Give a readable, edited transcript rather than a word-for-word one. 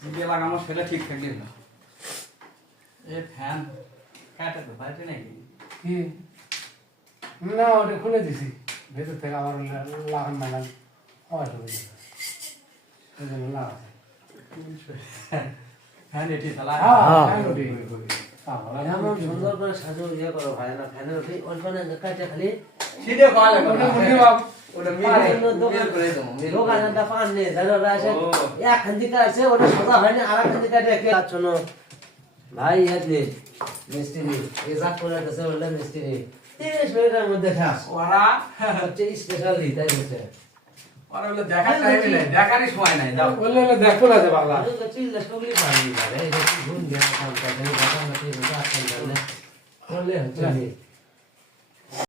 জিভে লাগানো ফেলে ঠিক থাকলি না এ ফ্যান কাটে তো বাইরে নাকি কি না ওটা খুলে দিছি ভেতর থেকে আবার লাগান মাগান আওয়াজ হবে এই জন্য লাগাছে ফ্যান এটি চালা এমন সুন্দর করে সাজো ইয়ে করো ভাই না ফ্যানের ওঠে ওইখানে কাটে খালি সিধে কয় লাগে ওটা দোকানে পান নেই জানো আছে এক খান্দি কাটছে ওটা সোজা হয়নি আর এক খান্দি কাটে কে শোনো ভাই আপনি মিস্ত্রি এই যা করে আছে বললে মিস্ত্রি 30 মিনিটের মধ্যে খাস ওরা হচ্ছে স্পেশাল তাই বলছে ওরা বলে দেখার টাইম নাই দেখারই সময় নাই দাও বললে দেখো না যে বাংলা তো চিল্লা সগলি পানি লাগে এই যে ঘুম দিয়ে কাম করে কথা না ঠিক আছে আসলে বললে হচ্ছে